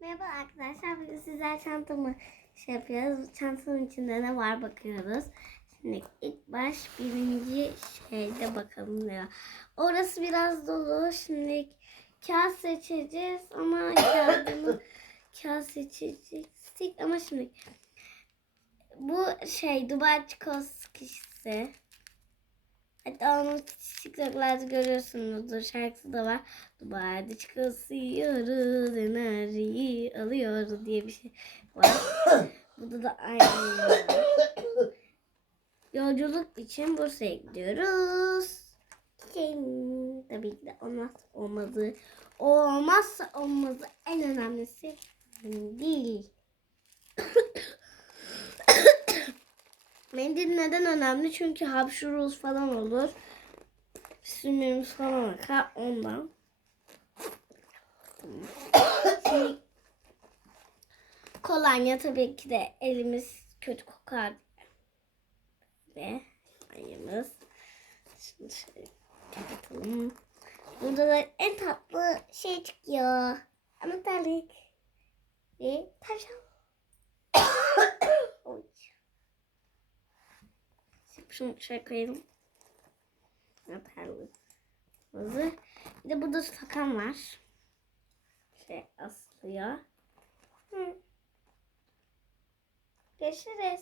Merhaba arkadaşlar. Bugün sizler çantamı şey yapıyoruz. Çantanın içinde ne var bakıyoruz. Şimdi ilk baş birinci şeyde bakalım ne var. Orası biraz dolu. Şimdi kağıt seçeceğiz ama kağıdını kağıt seçecektik ama şimdi bu şey Dubai çikolatası kişisi. Hatta onu TikTok'larda görüyorsunuzdur. Şarkısı da var. Dubai'de çikolatası yiyoruz, enerjiyi alıyoruz diye bir şey var. Burada da aynı. Yolculuk için Bursa'ya gidiyoruz. Tabii ki de olmaz olmadı. Olmazsa olmazı en önemlisi mendil. Mendil neden önemli? Çünkü hapşuruz falan olur. Sümüğümüz falan akar ondan. Kolonya tabii ki de elimiz kötü kokar ve ayımız. Şimdi şöyle kapatalım. Burada da en tatlı şey çıkıyor. Anahtarlık ve tavşan. Oy. Şimdi Şunu şöyle koyalım. Anahtarlığımızı. Bir de burada sakan var. Şey asılıyor. Hı. Görüşürüz.